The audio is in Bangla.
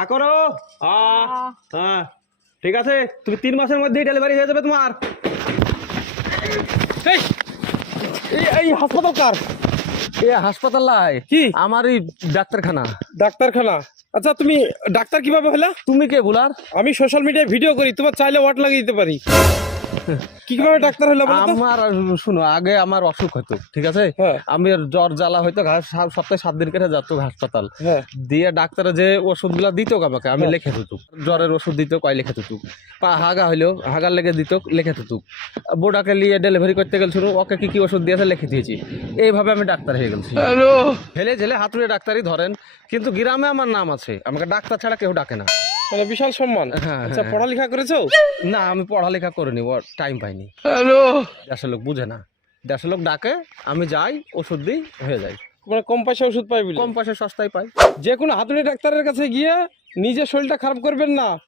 আ করো হ্যাঁ ঠিক আছে, তুমি 3 মাসের মধ্যেই ডেলিভারি হয়ে যাবে তোমার। এই হাসপাতাল কার? এ হাসপাতাল লাই কি আমারই ডাক্তারখানা। ডাক্তারখানা? আচ্ছা তুমি ডাক্তার কিভাবে হলা? তুমি কে বলার? আমি সোশ্যাল মিডিয়ায় ভিডিও করি, তোমার চাইলে ওয়াট লাগিয়ে দিতে পারি। কিভাবে ডাক্তার হলো বলো তো? আমার শুনো, আগে আমার অসুখ হতো, ঠিক আছে? হ্যাঁ। আমি জ্বর জ্বালা হয়তো সপ্তাহে 7 দিন করে যেত হাসপাতাল। হ্যাঁ। দিয়ে ডাক্তারে যে ওষুধগুলা দিত আমাকে, আমি হ্যাঁ। লিখে দিত। জ্বরের ওষুধ দিত, কয় লিখে দিত। পা হাগা হইলেও হাগার লেগে দিত, লিখে দিত। বোর্ডাকে নিয়ে ডেলিভারি করতে গেছিল, ওকে কি কি ওষুধ দিয়েছে লিখে দিয়েছি। এইভাবে আমি ডাক্তার হয়ে গেছি। হেলে ঝেলে হাতুড়ে ডাক্তারই ধরেন, কিন্তু গ্রামে আমার নাম আছে, আমাকে ডাক্তার ছাড়া কেউ ডাকে না। মানে বিশাল সম্মান। হ্যাঁ, আচ্ছা হ্যাঁ। পড়ালেখা করেছো? না, আমি পড়ালেখা করিনি, ও টাইম পাইনি। দেশের লোক বুঝে না, দেশের লোক ডাকে, আমি যাই, ওষুধ দিই, হয়ে যায়। মানে কম পয়সা ওষুধ পাই বলে? কম পয়সা সস্তায় পাই। যে কোনো হাতুড়ে ডাক্তারের কাছে গিয়ে নিজের শরীরটা খারাপ করবেন না,